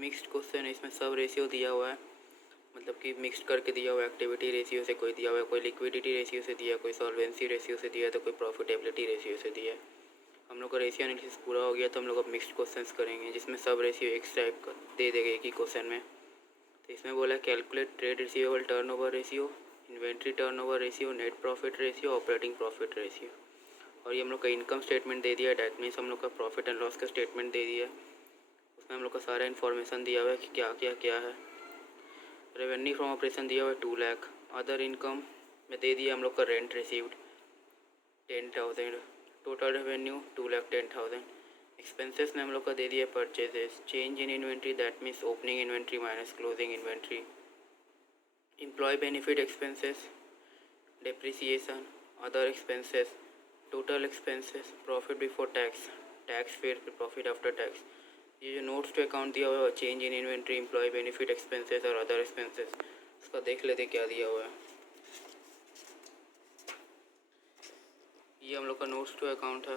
Mixed question है, इसमें सब रेशियो दिया हुआ है, मतलब कि मिक्स्ड करके दिया हुआ है। एक्टिविटी रेशियो से कोई दिया हुआ है, कोई लिक्विडिटी रेशियो से दिया है, कोई सॉल्वेंसी रेशियो से दिया है, तो कोई प्रॉफिटेबिलिटी रेशियो से दिया है। हम लोग का रेशियो एनालिसिस पूरा हो गया, तो हम लोग अब मिक्स्ड क्वेश्चंस करेंगे, जिसमें सब रेशियो एक टाइप का दे देगा एक ही क्वेश्चन में। तो इसमें बोला है calculate trade receivable turnover ratio, inventory turnover ratio, net profit ratio, operating profit ratio. और ये हम लोग का इनकम स्टेटमेंट दे दिया है, डैट मीन्स हम लोग का प्रॉफिट एंड लॉस का स्टेटमेंट दे दिया है। उसमें हम लोग का सारा इन्फॉर्मेशन दिया हुआ है कि क्या क्या क्या है। रेवेन्यू फ्रॉम ऑपरेशन दिया हुआ है 2 लाख। अदर इनकम में दे दिया हम लोग का rent received 10,000। Total revenue 2,10,000। Expenses में हम लोग का दे दिया purchases, change in inventory that means opening inventory minus closing inventory, employ benefit expenses, depreciation, other expenses, total expenses, profit before tax, tax फिर प्रॉफिट आफ्टर टैक्स। ये जो notes to account दिया हुआ है change in inventory, employ benefit expenses और other expenses, उसका देख लेते क्या दिया हुआ है। ये हम लोग का नोट्स टू अकाउंट है।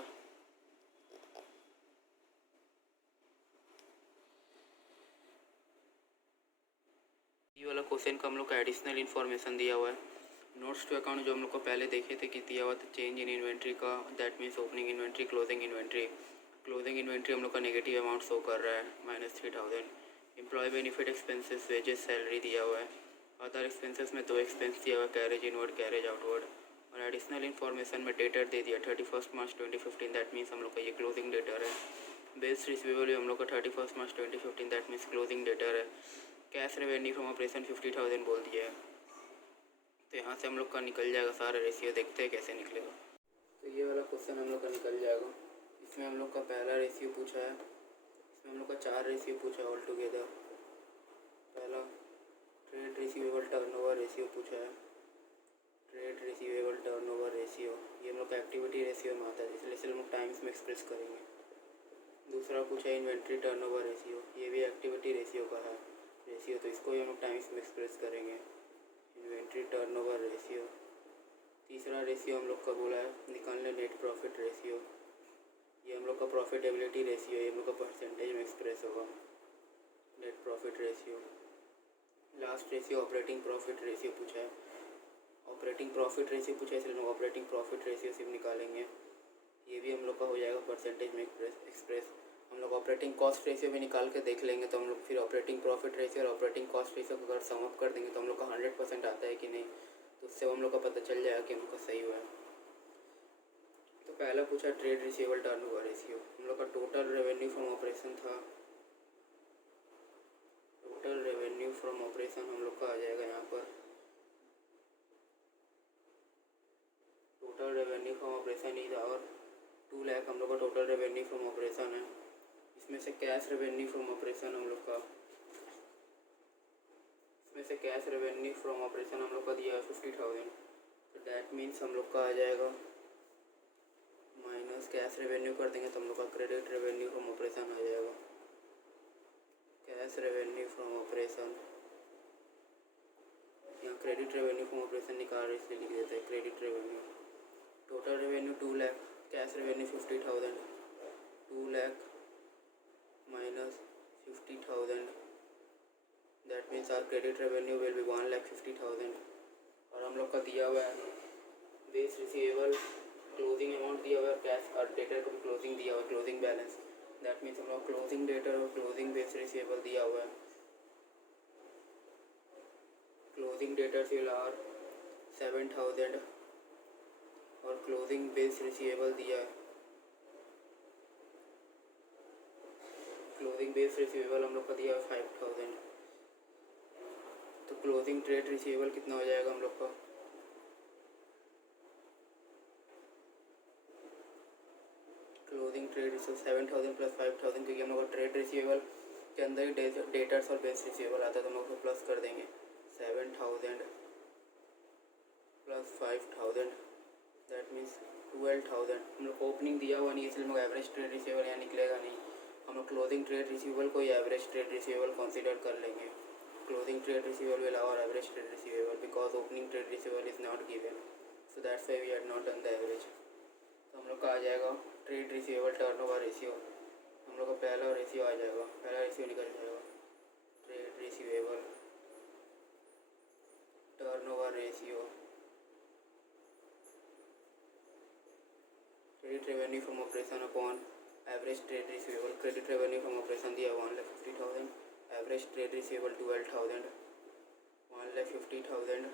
ये वाला क्वेश्चन का हम लोग का एडिशनल इन्फॉर्मेशन दिया हुआ है। नोट्स टू अकाउंट जो हम लोग को पहले देखे थे कि दिया हुआ था चेंज इन इन्वेंट्री का, that means opening inventory, closing inventory. Closing inventory हम लोग का नेगेटिव अमाउंट शो कर रहा है -3,000। Employ benefit expenses, wages, salary दिया हुआ है। अदर एक्सपेंसेस में 2 एक्सपेंस दिया हुआ है, कैरेज इनवर्ड, कैरेज आउटवर्ड। और एडिशनल इन्फॉर्मेशन में डेटर दे दिया 31 मार्च 2015, दैट मीन्स हम लोग का ये क्लोजिंग डेटर है। बेस रिसीवेबल भी हम लोग का 31 मार्च 2015, दैट मीन्स क्लोजिंग डेटर है। कैश रेवेन्यू फ्रॉम ऑपरेशन 50,000 बोल दिया है। तो यहाँ से हम लोग का निकल जाएगा सारा रेशियो, देखते हैं कैसे निकलेगा। तो ये वाला क्वेश्चन हम लोग का निकल जाएगा। इसमें हम लोग का पहला रेशियो पूछा है, इसमें हम लोग का 4 रेशियो पूछा है ऑल टुगेदर। पहला ट्रेड रिसीवेबल टर्नओवर रेशियो पूछा है, ट्रेड रिसीवेबल टर्नओवर रेशियो, ये हम लोग का एक्टिविटी रेशियो में आता है, इसलिए हम लोग टाइम्स में एक्सप्रेस करेंगे। दूसरा पूछा है इन्वेंट्री टर्नओवर रेशियो, ये भी एक्टिविटी रेशियो का है रेशियो, तो इसको भी हम लोग टाइम्स में एक्सप्रेस करेंगे, इन्वेंट्री टर्नओवर रेशियो। तीसरा रेशियो हम लोग का बोला है निकालने नेट प्रॉफिट रेशियो, ये हम लोग का प्रॉफिटेबिलिटी रेशियो, ये हम लोग का परसेंटेज में एक्सप्रेस होगा, net profit ratio. Last ratio operating profit ratio पूछा है, ऑपरेटिंग प्रॉफिट रेशियो पूछा है, इसलिए हम ऑपरेटिंग प्रॉफिट रेशियो सिर्फ निकालेंगे, ये भी हम लोग का हो जाएगा परसेंटेज में एक्सप्रेस। हम लोग ऑपरेटिंग कॉस्ट रेशियो भी निकाल के देख लेंगे, तो हम लोग फिर ऑपरेटिंग प्रॉफिट रेशियो और ऑपरेटिंग कॉस्ट रेशियो को अगर सम अप कर देंगे तो हम लोग का 100% आता है कि नहीं, तो उससे हम लोग का पता चल जाएगा कि हम लोग का सही हुआ है। तो पहला पूछा ट्रेड रिसीवेबल टर्नओवर रेशियो, हम लोग का टोटल रेवेन्यू फ्रॉम ऑपरेशन था, टोटल रेवेन्यू फ्रॉम ऑपरेशन हम लोग का आ जाएगा यहाँ पर, टोटल रेवेन्यू फ्रॉम ऑपरेशन ही था, और 2 लाख हम लोग का टोटल रेवेन्यू फ्रॉम ऑपरेशन है। इसमें से कैश रेवेन्यू फ्रॉम ऑपरेशन हम लोग का, इसमें से कैश रेवेन्यू फ्रॉम ऑपरेशन हम लोग का दिया है 50,000, तो डैट मीन्स हम लोग का आ जाएगा माइनस कैश रेवेन्यू कर देंगे तो हम लोग का क्रेडिट रेवेन्यू फ्रॉम ऑपरेशन आ जाएगा, कैश रेवेन्यू फ्रॉम ऑपरेशन, यहाँ क्रेडिट रेवेन्यू फ्रॉम ऑपरेशन निकाल रहे इसलिए लिख देते हैं credit revenue. Total revenue 2 lakh, cash revenue 50,000, 2 lakh minus 50,000, that means our credit revenue will be 1,50,000। और हम लोग का दिया हुआ है बेस रिसीवेबल क्लोजिंग अमाउंट दिया हुआ है, कैश और डेटर को भी क्लोजिंग दिया हुआ है, क्लोजिंग बैलेंस, दैट मीन्स हम लोग क्लोजिंग डेटर और क्लोजिंग बेस रिसीवेबल दिया हुआ है। क्लोजिंग डेटर्स विल आर 7,000 और क्लोजिंग बेस रिसीवेबल दिया है, क्लोजिंग बेस रिसीवेबल हम लोग का दिया है 5,000। तो क्लोजिंग ट्रेड रिसीवेबल कितना हो जाएगा हम लोग का, क्लोजिंग ट्रेड रिसीवेबल 7,000 प्लस 5,000, क्योंकि हम लोग का ट्रेड रिसीवेबल के अंदर ही डेटर्स और बेस रिसीवेबल आता है, तो हम लोग को प्लस कर देंगे 7,000 प्लस 5,000, दैट मीन्स 12,000। हम लोग को ओपनिंग दिया हुआ नहीं है, इसलिए हम लोग एवरेज ट्रेड रिसीवेबल यहाँ निकलेगा नहीं, हम लोग क्लोजिंग ट्रेड रिसीवेबल को ही एवरेज ट्रेड रिसीवेबल कंसीडर कर लेंगे। Closing trade receivable will our average trade receivable because opening trade receivable is not given, so that's why we had not done the average. तो हम लोग का आ जाएगा trade receivable turnover ratio, हम लोग का पहला रेशियो आ जाएगा, पहला रेशियो निकल जाएगा credit revenue from operation upon average trade receivable. Credit revenue from operation दिया 1,50,000, average trade receivable 12,000, 1,50,000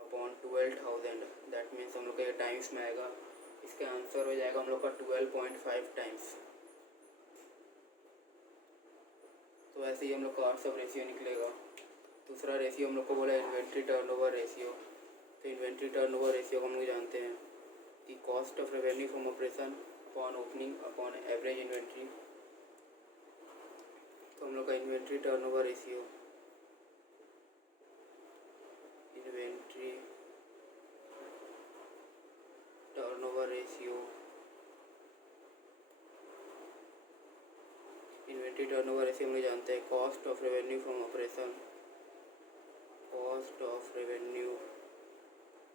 upon 12,000, that means हम लोग का ये टाइम्स में आएगा। इसका आंसर हो जाएगा हम लोग का 12.5 टाइम्स। तो ऐसे ही हम लोग का और सब रेशियो निकलेगा। दूसरा रेशियो हम लोग को बोला इन्वेंट्री टर्नओवर रेशियो। तो इन्वेंट्री टर्नओवर रेशियो हम लोग जानते हैं कि cost of revenue from operation upon opening upon average inventory. तो हम लोग का inventory turnover ratio, inventory turnover ratio, inventory turnover ratio हम लोग जानते हैं cost of revenue from operation, cost of revenue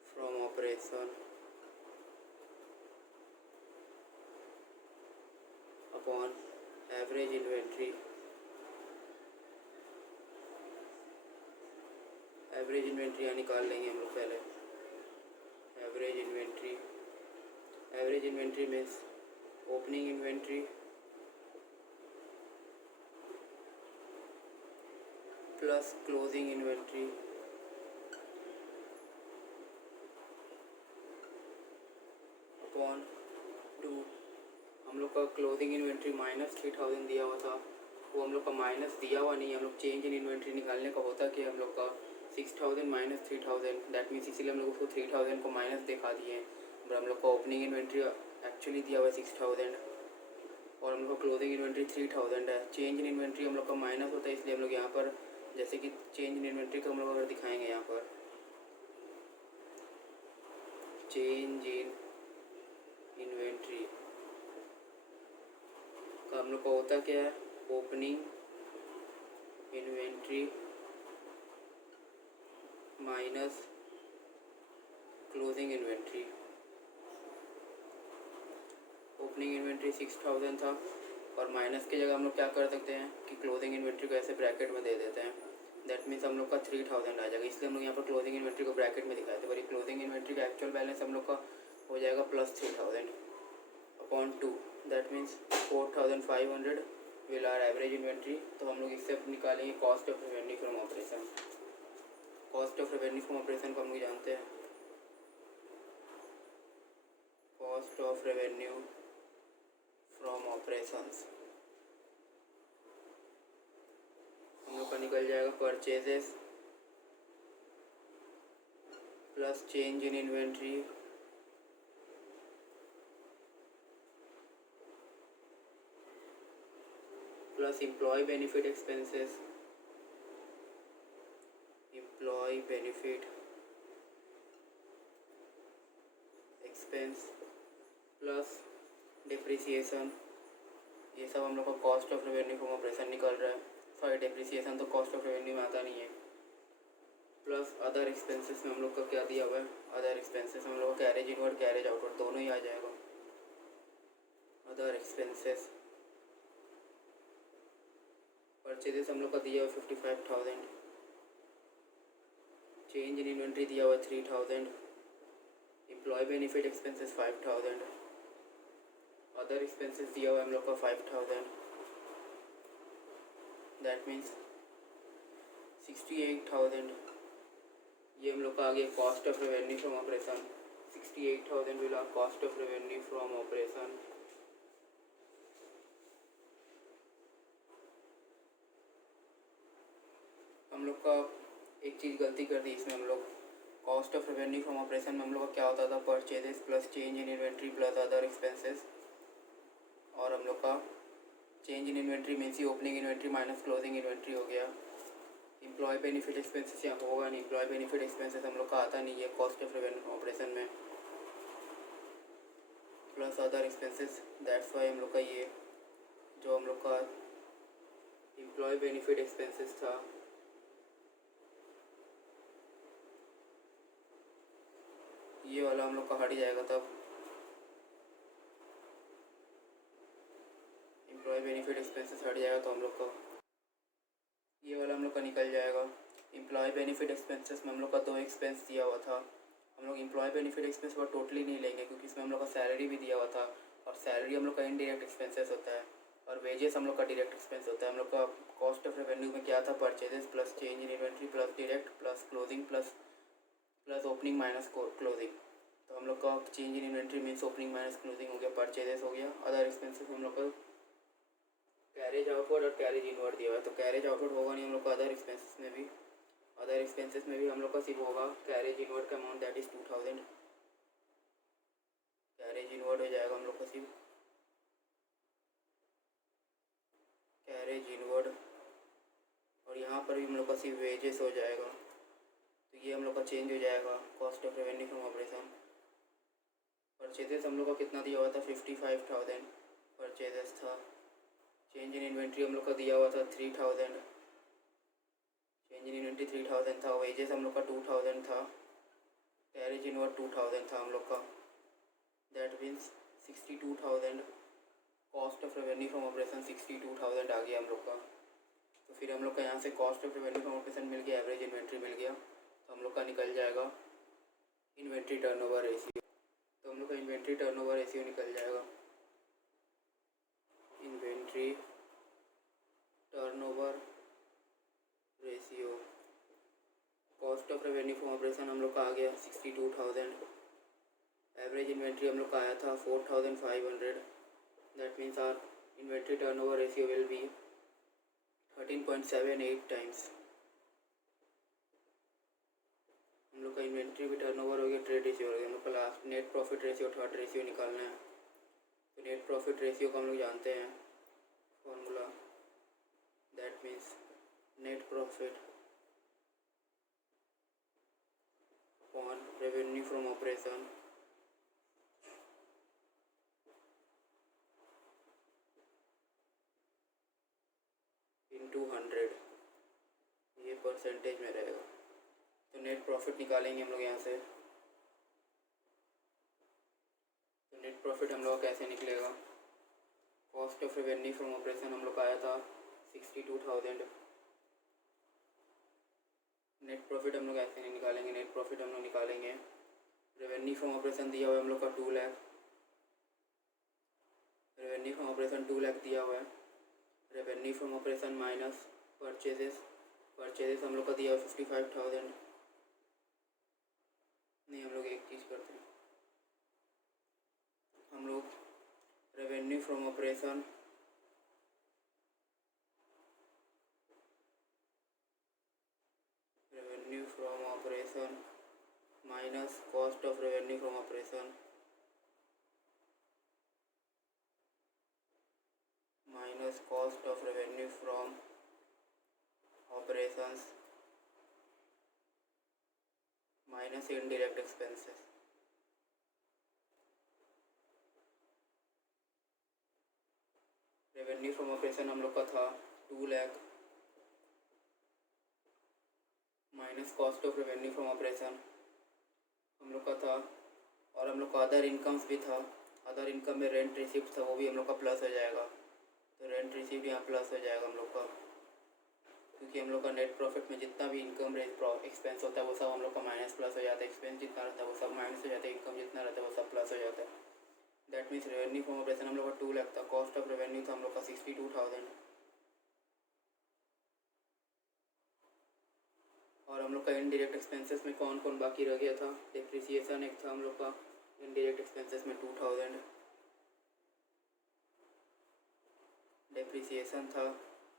from operation upon average inventory. Average inventory यहाँ निकाल लेंगे हम लोग पहले। Average inventory, average inventory means opening inventory plus closing inventory upon 2। हम लोग का क्लोजिंग इन्वेंट्री -3,000 दिया हुआ था, वो हम लोग का माइनस दिया हुआ नहीं है। हम लोग चेंज इन इन्वेंट्री निकालने का होता कि हम लोग का 6,000 - 3,000, दैट मीन्स इसीलिए हम लोग उसको 3,000 को माइनस दिखा दिए। और हम लोग का ओपनिंग इन्वेंट्री एक्चुअली दिया हुआ है 6,000 और हम लोग का क्लोजिंग इन्वेंट्री 3,000 है। चेंज इन इन्वेंट्री हम लोग का माइनस होता है, इसलिए हम लोग यहाँ पर जैसे कि चेंज इन इन्वेंट्री को हम लोग अगर दिखाएंगे यहाँ पर चेंज इन इन्वेंट्री का हम लोग का होता क्या है, opening inventory minus closing inventory. Opening inventory 6,000 था और माइनस की जगह हम लोग क्या कर सकते हैं कि क्लोजिंग इन्वेंट्री को ऐसे ब्रैकेट में दे देते हैं। दैट मीन्स हम लोग का 3,000 आ जाएगा, इसलिए हम लोग यहाँ पर क्लोजिंग इन्वेंट्री को ब्रैकेट में दिखाए थे। पर क्लोजिंग इन्वेंट्री का एक्चुअल बैलेंस हम लोग का हो जाएगा +3,000 upon 2, that means 4,500 will our average inventory. तो हम लोग इससे निकालेंगे cost of revenue from operation. Cost of revenue from operation को हम लोग जानते हैं cost of revenue from operations हम लोग का निकल जाएगा purchases plus change in inventory plus employ benefit expenses, employ benefit expense plus depreciation. ये सब हम लोग का cost of revenue from operation निकल रहा है। सॉरी, डिप्रिसिएशन तो कॉस्ट ऑफ रेवेन्यू में आता नहीं है। प्लस अदर एक्सपेंसेस में हम लोग का क्या दिया हुआ है, अदर एक्सपेंसेस में हम लोग का कैरेज इनवर्ड कैरेज आउटवर्ड दोनों ही आ जाएगा। अदर एक्सपेंसेस परचेजेस हम लोग का दिया हुआ 55,000, चेंज इन इन्वेंट्री दिया हुआ 3,000, employ benefit expenses 5,000, other expenses दिया हुआ है हम लोग का 5,000, दैट मीन्स 68,000। ये हम लोग का आ गया cost of revenue from operation. 68,000 will our cost of revenue from operation. हम लोग का एक चीज़ गलती कर दी इसमें, हम लोग cost of revenue from operation में हम लोग का क्या होता था, purchases plus change in inventory plus other expenses, और हम लोग का change in inventory means he opening inventory minus closing inventory हो गया। एम्प्लॉय बेनिफिट एक्सपेंसेस यहाँ होगा नहीं, एम्प्लॉय बेनिफिट एक्सपेंसेस हम लोग का आता नहीं है कॉस्ट ऑफ रेवेन्यू ऑपरेशन में, plus other expenses. That's why हम लोग का ये जो हम लोग का एम्प्लॉय बेनिफिट एक्सपेंसेस था ये वाला हम लोग का हट जाएगा। तब एम्प्लॉय बेनिफिट एक्सपेंसेस हट जाएगा तो हम लोग का ये वाला हम लोग का निकल जाएगा। एम्प्लॉय बेनिफिट एक्सपेंसेस में हम लोग का 2 एक्सपेंस दिया हुआ था। हम लोग एम्प्लॉय बेनिफिट एक्सपेंस पर टोटली नहीं लेंगे क्योंकि इसमें हम लोग का सैलरी भी दिया हुआ था और सैलरी हम लोग का इनडायरेक्ट एक्सपेंसेस होता है, और वेजेस हम लोग का डायरेक्ट एक्सपेंस होता है। हम लोग का कॉस्ट ऑफ रेवेन्यू में क्या था, purchases plus change in inventory plus direct plus closing plus opening minus closing. तो हम लोग का change in inventory means opening minus closing हो गया, परचेजेस हो गया, अदर एक्सपेंसेस हम लोग का कैरेज आउटवर्ड और कैरेज इनवर्ड दिया हुआ है। तो कैरेज आउटवर्ड होगा नहीं हम लोग का, अदर एक्सपेंसेस में भी हम लोग का सिर्फ होगा कैरेज इनवर्ड का amount, that is 2000। Carriage inward हो जाएगा हम लोग का सिर्फ कैरेज इनवर्ड, और यहाँ पर भी हम लोग का सिर्फ वेजेस हो जाएगा। तो ये हम लोग का चेंज हो जाएगा cost of revenue from operation. Purchases हम लोग का कितना दिया हुआ था, 55,000 परचेजेस था। चेंज इन इन्वेंट्री हम लोग का दिया हुआ था 3000, चेंज इन इन्वेंट्री 3000 था। वेजेस हम लोग का 2000 था। कैरेज इनवर्ड 2000 था हम लोग का, that means 62,000। Cost of revenue from operation 62,000 आ गया हम लोग का। तो फिर हम लोग का यहाँ से cost of revenue from operation मिल गया, एवरेज इन्वेंट्री मिल गया, तो हम लोग का निकल जाएगा इन्वेंट्री टर्नओवर रेशियो। तो हम लोग का इन्वेंट्री टर्नओवर रेशियो निकल जाएगा, inventory turnover ratio. Cost of revenue from operation हम लोग का आ गया 62,000। एवरेज इन्वेंट्री हम लोग का आया था 4,500, that means our inventory turnover ratio will be 13.78 times. हम लोग का इन्वेंट्री भी टर्नओवर हो गया, ट्रेड रेशियो हो गया। हम लोग का last net profit ratio, third ratio निकालना है। तो नेट प्रॉफिट रेशियो को हम लोग जानते हैं formula, that means net profit upon revenue from operation into 100, ये परसेंटेज में रहेगा। तो नेट प्रॉफिट निकालेंगे हम लोग यहाँ से। तो नेट प्रॉफिट हम लोग कैसे निकलेगा, cost of revenue from operation हम लोग का आया था 62,000। नेट प्रॉफिट हम लोग ऐसे नहीं निकालेंगे, नेट प्रॉफिट हम लोग निकालेंगे, रेवेन्यू फ्रॉम ऑपरेशन दिया हुआ है हम लोग का 2 lakh, revenue from operation 2 lakh दिया हुआ है। Revenue from operation minus purchases हम लोग का दिया हुआ 55,000। नहीं, हम लोग एक चीज़ करते हैं, हम लोग revenue from operation minus cost of revenue from operation minus cost of revenue from operations minus indirect expenses. Revenue from operation हम लोग का था 2 lakh minus cost of revenue from operation हम लोग का था, और हम लोग का अदर इनकम्स भी था। अदर इनकम में रेंट रिसीप्ट था, वो भी हम लोग का प्लस हो जाएगा। तो रेंट रिसीप्ट यहाँ प्लस हो जाएगा हम लोग का, क्योंकि हम लोग का नेट प्रॉफिट में जितना भी इनकम एक्सपेंस होता है वो सब हम लोग का माइनस प्लस हो जाता है। एक्सपेंस जितना रहता है वो सब माइनस हो जाता है, इनकम जितना रहता है वो सब प्लस हो जाता है। That means revenue from operation हम लोग का 2 लाख था, कॉस्ट ऑफ रेवेन्यू था हम लोग का 62,000, और हम लोग का इनडायरेक्ट एक्सपेंसेस में कौन कौन बाकी रह गया था, डिप्रिसिएशन एक था हम लोग का इनडायरेक्ट एक्सपेंसेस में 2000, डिप्रिसिएशन था।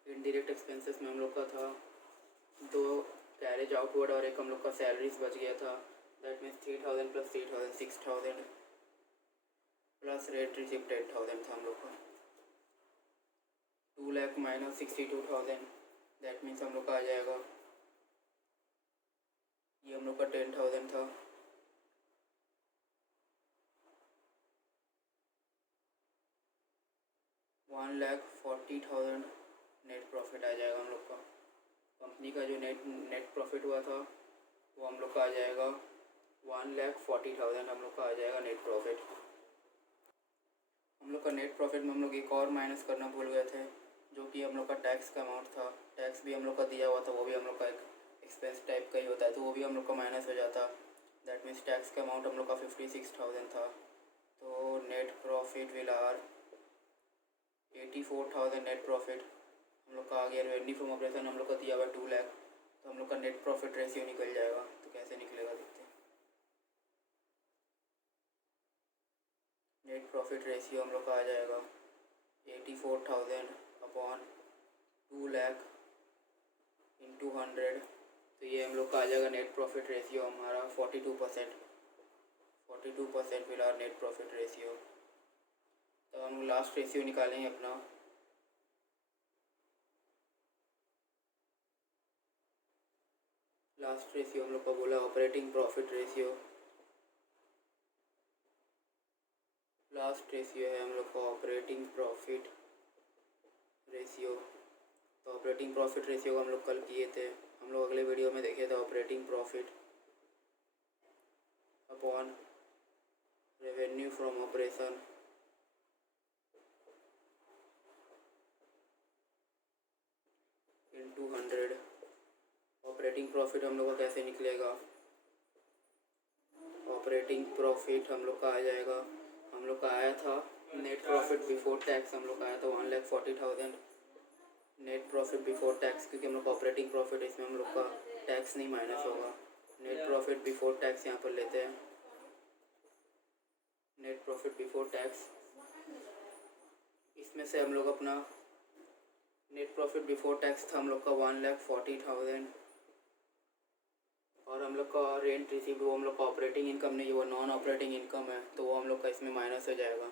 इनडायरेक्ट एक्सपेंसेस में हम लोग का था 2 कैरेज आउटवर्ड और एक हम लोग का सैलरीज बच गया था, that means 3,000 plus 3,000 6,000 plus rent receipt 10,000 था हम लोग का। 2 लाख माइनस 62,000, दैट मीन्स हम लोग का आ जाएगा, ये हम लोग का 10,000 था। $1,40,000 नेट प्रॉफिट आ जाएगा हम लोग का। कंपनी का जो नेट प्रॉफिट हुआ था वो हम लोग का आ जाएगा 1,40,000 हम लोग का आ जाएगा नेट प्रॉफिट। हम लोग का नेट प्रॉफिट में हम लोग एक और माइनस करना भूल गए थे, जो कि हम लोग का टैक्स का अमाउंट था। टैक्स भी हम लोग का दिया हुआ था, वो भी हम लोग का एक एक्सपेंस टाइप का ही होता है, तो वो भी हम लोग का माइनस हो जाता। दैट मीन्स टैक्स का अमाउंट हम लोग का 56,000 था। तो तो net profit will our 84,000 net profit हम लोग का आ गया। रेवेन्यू फ्रॉम ऑपरेशन हम लोग का दिया हुआ 2 लाख, तो हम लोग का नेट प्रॉफिट रेशियो निकल जाएगा। तो कैसे निकलेगा देखते हैं। नेट प्रॉफिट रेशियो हम लोग का आ जाएगा 84,000 अपॉन 2 लाख इंटू 100। तो ये हम लोग का आ जाएगा नेट प्रॉफिट रेशियो हमारा 42% will our net profit ratio. तो हम लास्ट रेशियो निकालेंगे अपना। लास्ट रेशियो हम लोग का बोला operating profit ratio. Last ratio है हम लोग का ऑपरेटिंग प्रॉफिट रेशियो। तो ऑपरेटिंग प्रॉफिट रेशियो को हम लोग कल किए थे, हम लोग अगले वीडियो में देखे थे। Operating profit upon revenue from operation into 100। Operating profit हम लोग का कैसे निकलेगा। ऑपरेटिंग प्रॉफिट हम लोग का आ जाएगा, हम लोग का आया था नेट प्रॉफिट बिफोर टैक्स हम लोग का आया था 1,40,000 नेट प्रॉफिट बिफोर टैक्स, क्योंकि हम लोग का ऑपरेटिंग प्रॉफिट इसमें हम लोग का टैक्स नहीं माइनस होगा। नेट प्रॉफिट बिफोर टैक्स यहाँ पर लेते हैं। नेट प्रॉफिट बिफोर टैक्स, इसमें से हम लोग अपना नेट प्रॉफिट बिफोर टैक्स था हम लोग का 1,40,000 और हम लोग का रेंट रिसीव वो हम लोग का ऑपरेटिंग इनकम नहीं, वो नॉन ऑपरेटिंग इनकम है, तो वो हम लोग का इसमें माइनस हो जाएगा,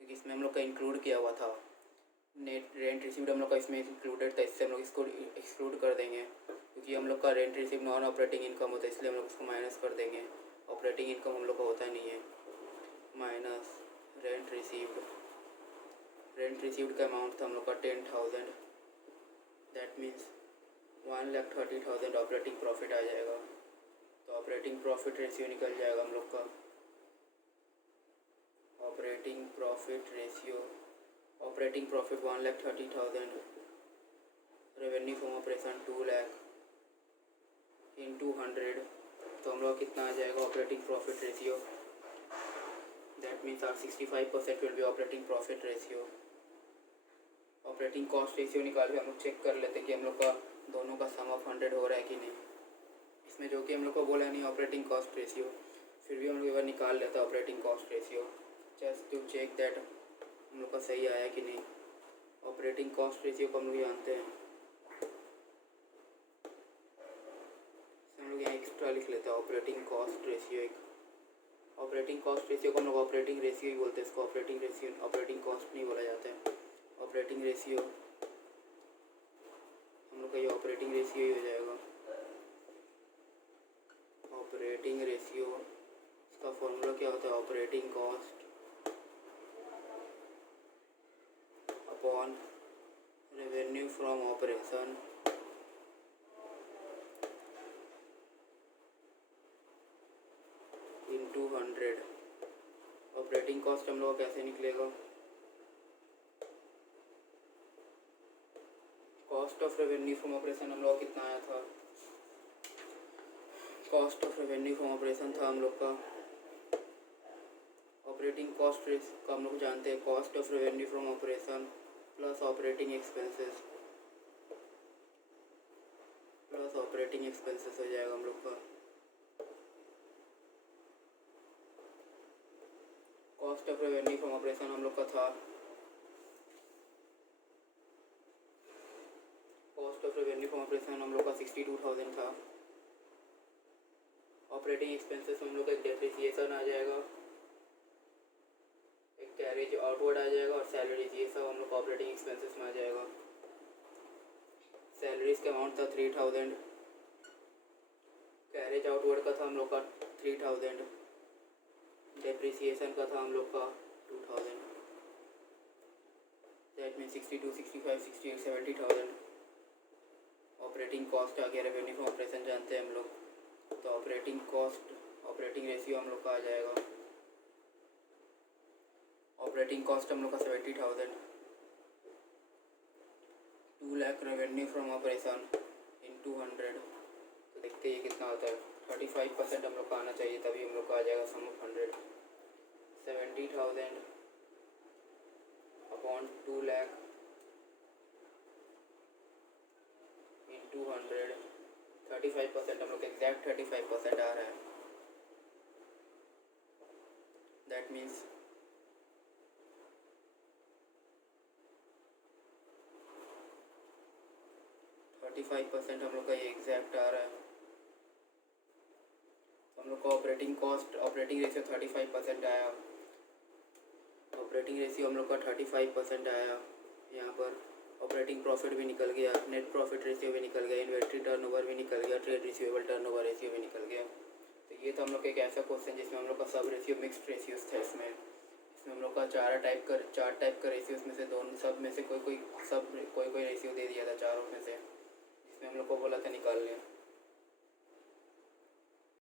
क्योंकि इसमें हम लोग का इंक्लूड किया हुआ था। नेट रेंट रिसीव्ड हम लोग का इसमें इंक्लूडेड था, इससे हम लोग इसको एक्सक्लूड कर देंगे, क्योंकि हम लोग का rent receive non operating income होता है, इसलिए हम लोग इसको माइनस कर देंगे। ऑपरेटिंग इनकम हम लोग का होता नहीं है। Minus rent received, rent received का अमाउंट था हम लोग का 10,000, दैट मीन्स 1,30,000 ऑपरेटिंग प्रॉफिट आ जाएगा। तो ऑपरेटिंग प्रॉफिट रेशियो निकल जाएगा हम लोग का। Operating profit ratio, operating profit 1,30,000, revenue from operation 2 lakh into 100। तो हम लोग कितना आ जाएगा operating profit ratio, that means our 65% will be operating profit ratio. Operating cost ratio निकाल के हम लोग चेक कर लेते कि हम लोग का दोनों का सम ऑफ 100 हो रहा है कि नहीं। इसमें जो कि हम लोग को बोला नहीं ऑपरेटिंग कॉस्ट रेशियो, फिर भी हम लोग एक बार निकाल लेते हैं operating cost ratio, just to check that हम लोग का सही आया कि नहीं। ऑपरेटिंग कॉस्ट रेशियो को हम लोग जानते हैं, हम लोग यहाँ एक्स्ट्रा लिख लेते हैं ऑपरेटिंग कॉस्ट रेशियो। एक ऑपरेटिंग कॉस्ट रेशियो को हम लोग ऑपरेटिंग रेशियो ही बोलते हैं, इसको ऑपरेटिंग रेशियो ऑपरेटिंग कॉस्ट नहीं बोला जाता है। ऑपरेटिंग रेशियो हम लोग का ये ऑपरेटिंग रेशियो ही हो जाएगा। ऑपरेटिंग रेशियो इसका फॉर्मूला क्या होता है, operating cost upon revenue from operation into 100। Operating cost हम लोग कैसे निकलेगा, cost of revenue from operation हम लोग कितना आया था। Cost of revenue from operation था हम लोग का, ऑपरेटिंग कॉस्ट का हम लोग जानते हैं, cost of revenue from operation plus operating expenses, plus operating expenses हो जाएगा हम लोग का। Cost of revenue from operation हम लोग का था, cost of revenue from operation हम लोग का 62,000 था। ऑपरेटिंग एक्सपेंसेस में हम लोग का एक डेप्रिसिएशन आ जाएगा, एक कैरेज आउटवर्ड आ जाएगा और सैलरीज, ये सब हम लोग ऑपरेटिंग एक्सपेंसेस में आ जाएगा। सैलरीज का अमाउंट था 3,000, कैरेज आउटवर्ड का था हम लोग का 3,000, डेप्रिसिएशन का था हम लोग का 2,000, दैट मीन 62, 65, 68, 70,000। ऑपरेटिंग कॉस्ट आ गया, रेवेन्यू फ्रॉम ऑपरेशन जानते हैं हम लोग, तो ऑपरेटिंग कॉस्ट ऑपरेटिंग रेशियो हम लोग का आ जाएगा। ऑपरेटिंग कॉस्ट हम लोग का 70,000, 2 lakh revenue from operation into 100। तो देखते हैं ये कितना आता है। 35% हम लोग का आना चाहिए, तभी हम लोग का आ जाएगा सम ऑफ 100। 70,000 अपॉन 2 लाख इन 200, 35% हम लोग एग्जैक्ट 35% आ रहा है। दैट मीन्स 35% हम लोग का ये एग्जैक्ट आ रहा है। तो हम लोग का ऑपरेटिंग रेशियो 35% आया। ऑपरेटिंग रेशियो हम लोग का 35% आया। यहाँ पर ऑपरेटिंग प्रॉफिट भी निकल गया, नेट प्रॉफिट रेशियो भी निकल गया, इन्वेंट्री टर्नओवर भी निकल गया, ट्रेड रिसीवेबल टर्नओवर रेशियो भी निकल गया। तो ये तो हम लोग का एक ऐसा क्वेश्चन जिसमें हम लोग का सब रेशियो मिक्स्ड रेशियोज था। इसमें हम लोग का चार टाइप का रेशियोज में से दोनों सब में से कोई रेशियो दे दिया था चारों में से, जिसमें हम लोग को बोला था निकालने।